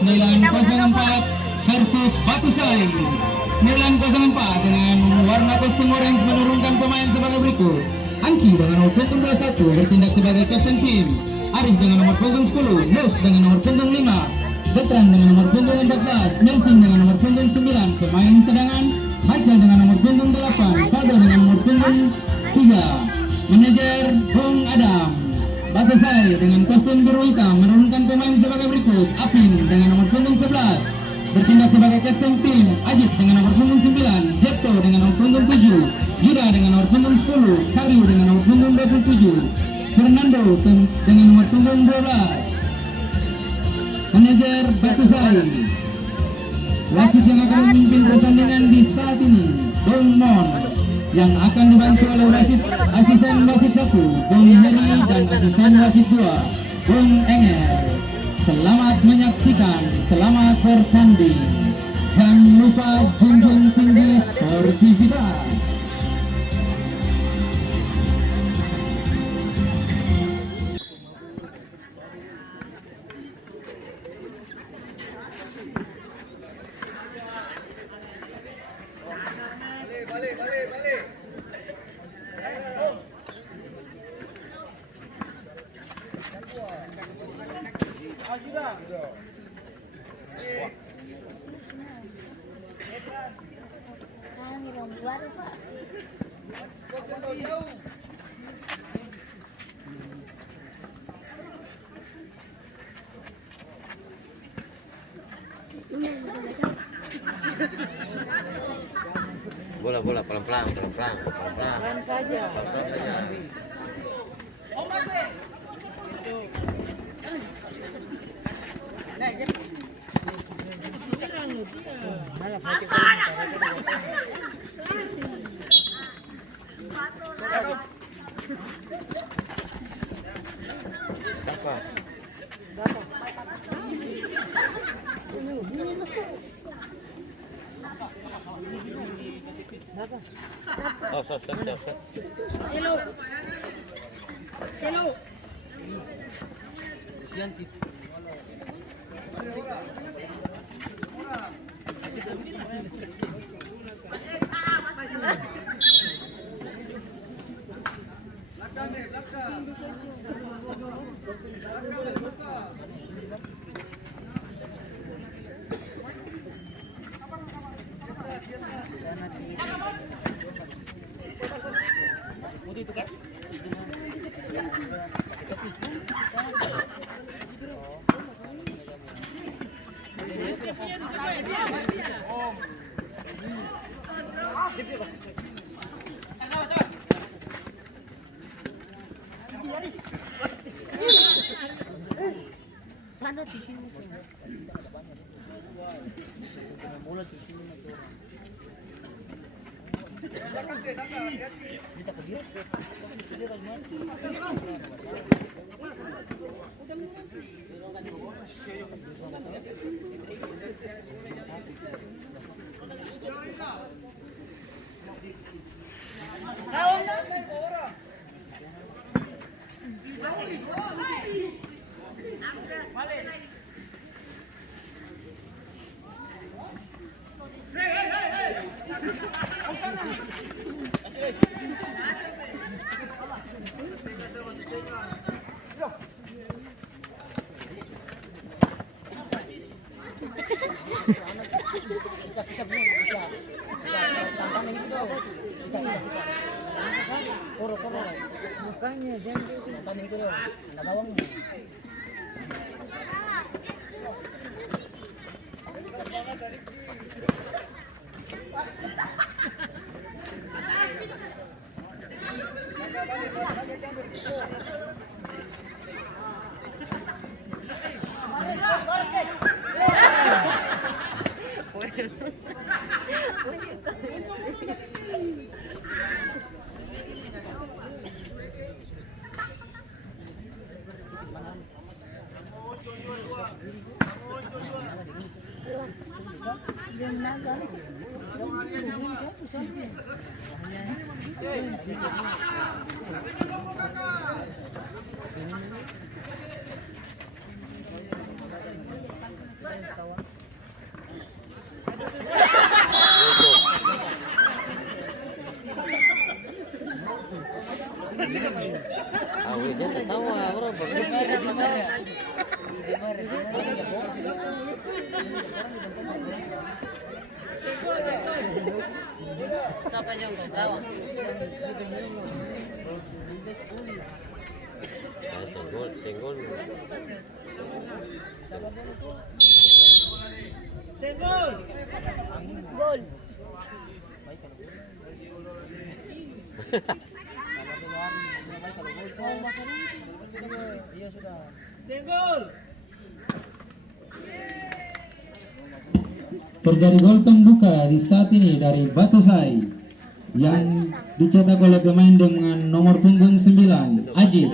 904 versus Batusai. 904 dengan warna kostum orange menurunkan pemain sebagai berikut. Angki dengan nomor punggung 21 bertindak sebagai kapten tim. Aris dengan nomor punggung 10, Nus dengan nomor punggung 5, Betran dengan nomor punggung 14, Melvin dengan nomor punggung 9, pemain cadangan Michael dengan nomor punggung 8, Saldo dengan nomor punggung 3, manajer Bung Adam. Batusai dengan kostum biru hitam menurunkan pemain sebagai berikut. Apin dengan nomor punggung 11 bertindak sebagai kapten tim. Ajit dengan nomor punggung 9, Jepto dengan nomor punggung 7, Yuda dengan nomor punggung 10, Karyu dengan nomor punggung 27, Fernando dengan nomor punggung 12. Manajer Batusai. Wasit yang akan memimpin pertandingan di saat ini Bung Mon, yang akan dibantu oleh asisten wasit 1 Bung Heri dan asisten wasit 2 Bung Enger. Selamat menyaksikan, selamat bertanding. Jangan lupa junjung tinggi sportivitas. Bola pelan-pelan saja. Oh, so. Hello. Sana di sini. Bola di sini. Mukanya jangan itu dong, ada gawangnya. Senggol. Gol. Terjadi gol pembuka di saat ini dari Batusai yang dicetak oleh pemain dengan nomor punggung 9 Aji.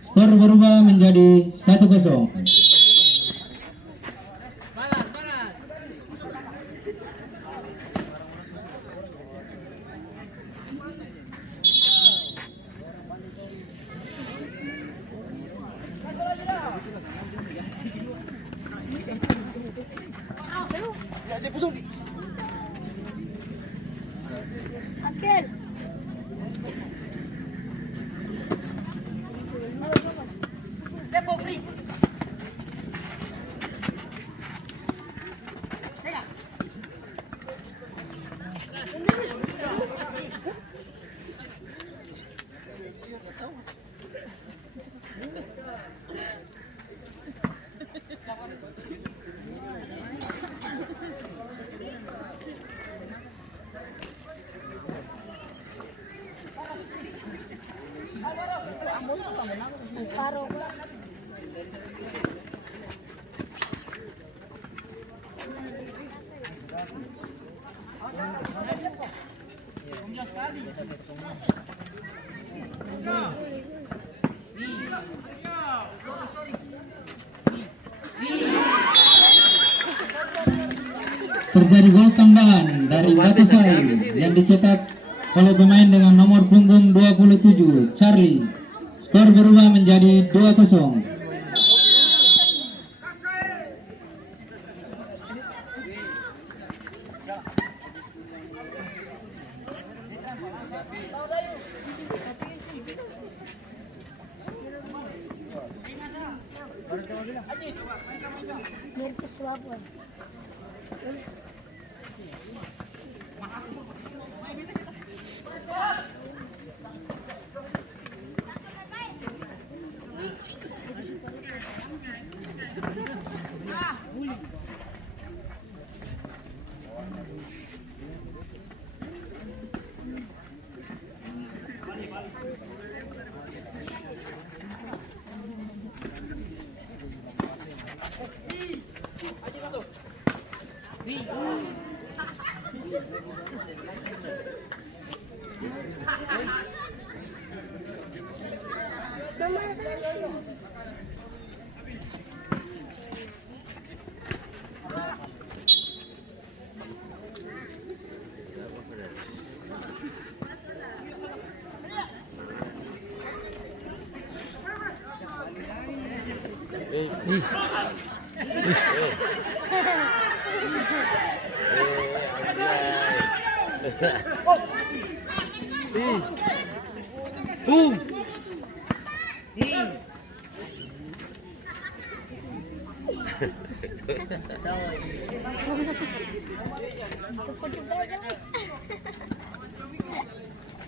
Skor berubah menjadi 1-0. Akil. Tempo free. Paro. Terjadi gol tambahan dari Batusai yang dicetak oleh pemain dengan nomor punggung 27 Charlie. Skor berubah menjadi 2-0. Mirip suapon. Boom.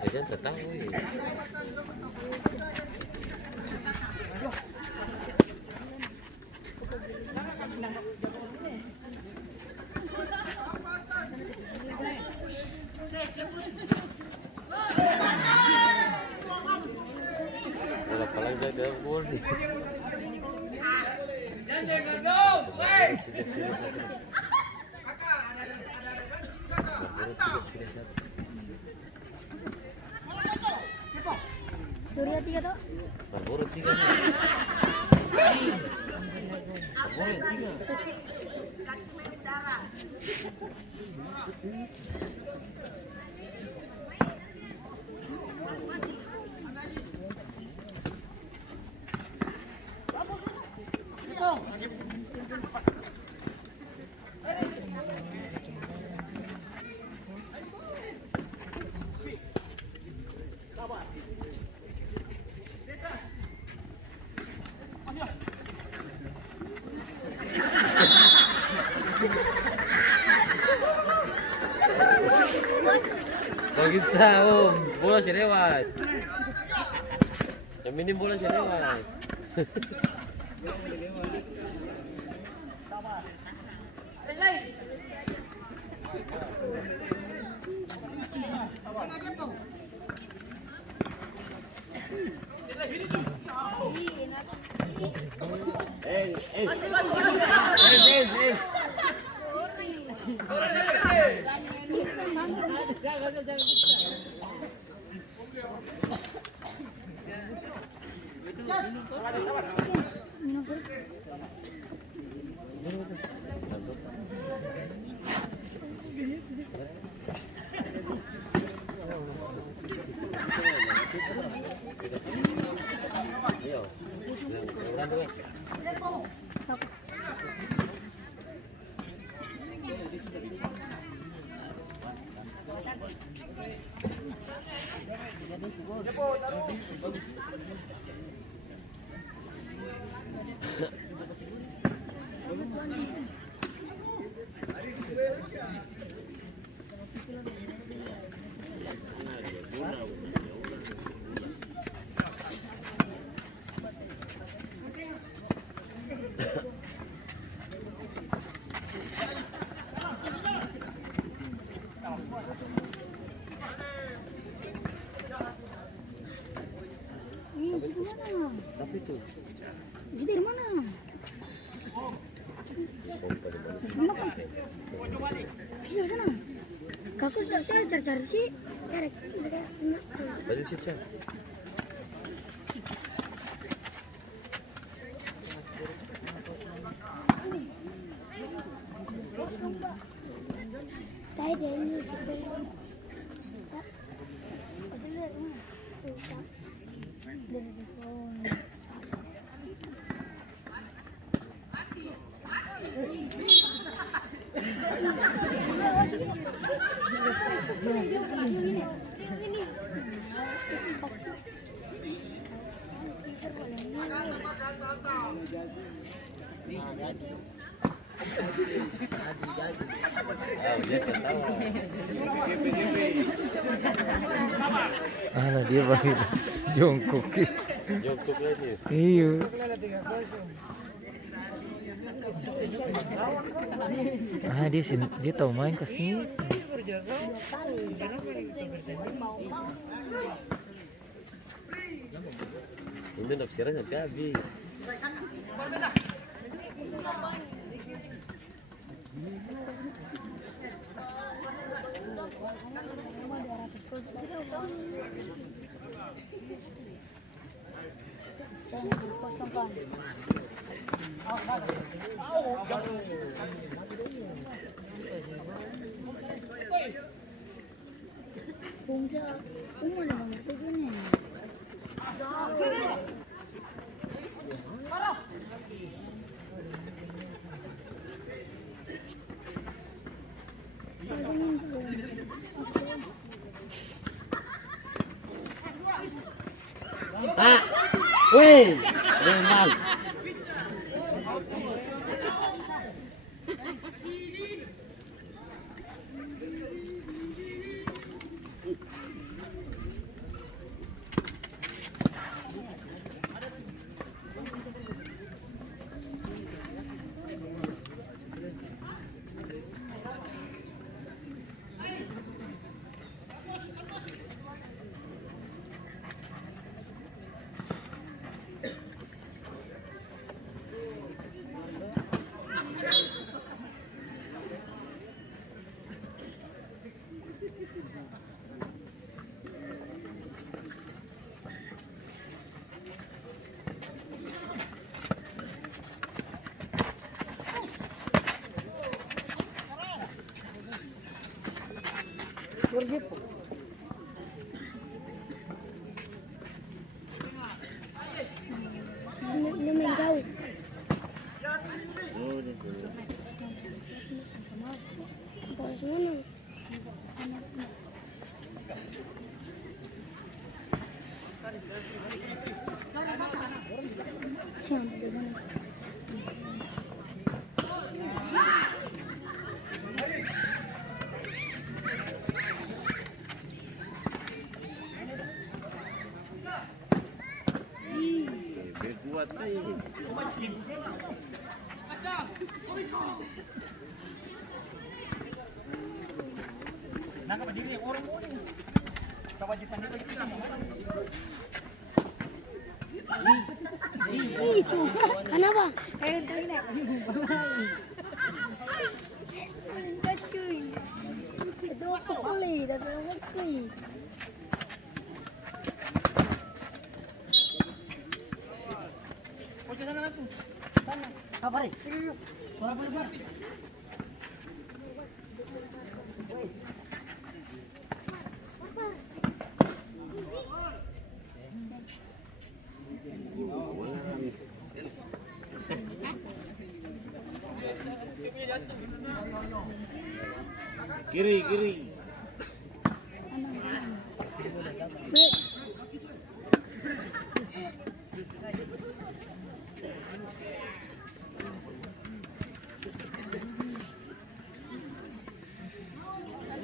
Jangan tertawa. Kalau paling jaga gol. Surya 3 tuh. Berburu 3. Berburu 3. bisa om, bola si lewat. Yang minim bola si lewat. Tapi tuh. Jadi dari mana? Di sana kan? Bisa di sana. Kakak sudah saya cari-cari sih. Kerek. Tadi sih cek. Tayo din niyo si Kuya. Dia ketawa. Ala dia pakai jongkok. Jongkok lagi. Iya. Dia tahu main ke sini. Ini nafsiran sampai habis. Ah, weh, Renal. Ini main jauh. Bagus mana? Siapa di sana? Itu. Kenapa? Tadi cuy. Itu aku boleh, tapi aku cuy. Kiri, kiri.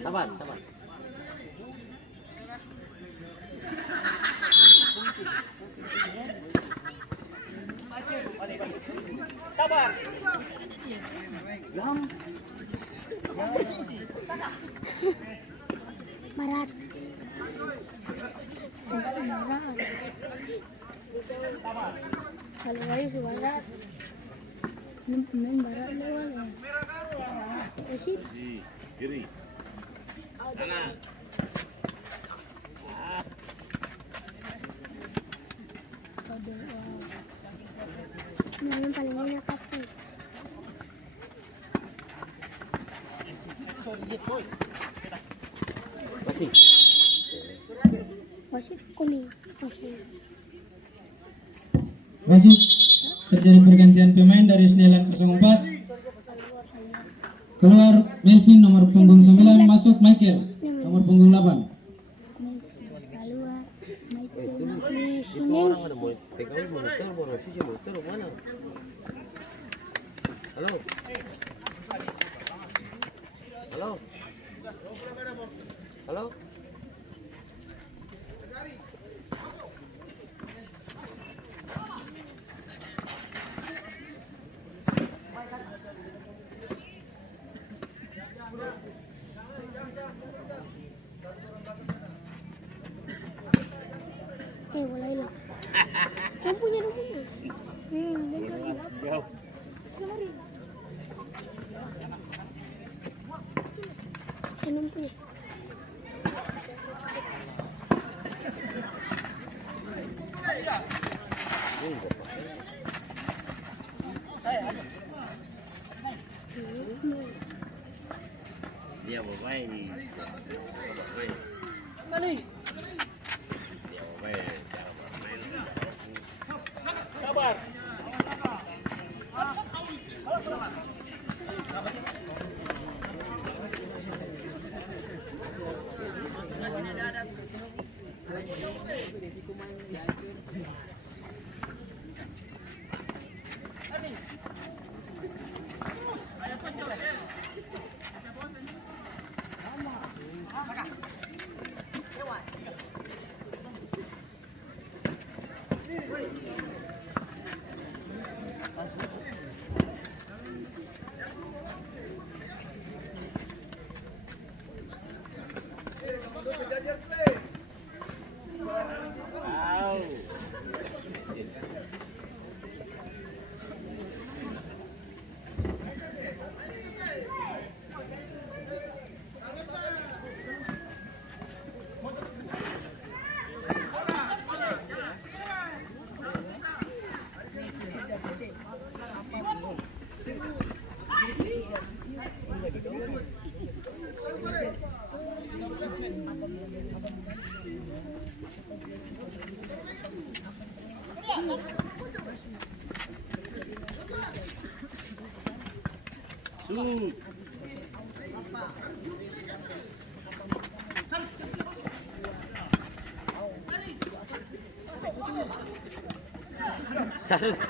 Sabar, sabar. Barat. Kalau ayo si barat. Main barat lewat ya. Sip. Kiri. Kanan. Ini yang paling enak apa? Mati. Wasit kuning. Wasit. Wasit terjadi pergantian pemain dari Senelan 04. Keluar Melvin nomor punggung 9, masuk Michael nomor punggung 8. Keluar. Itu orang ada mau TKW monitor, mau revisi monitor mana? Halo. Halo. Halo. Bola hilang. Lampunya. Jauh. Kemari. Lampunya. Dia bermain. Balik. Dia bermain. Cara bermain. Sabar. Sarut.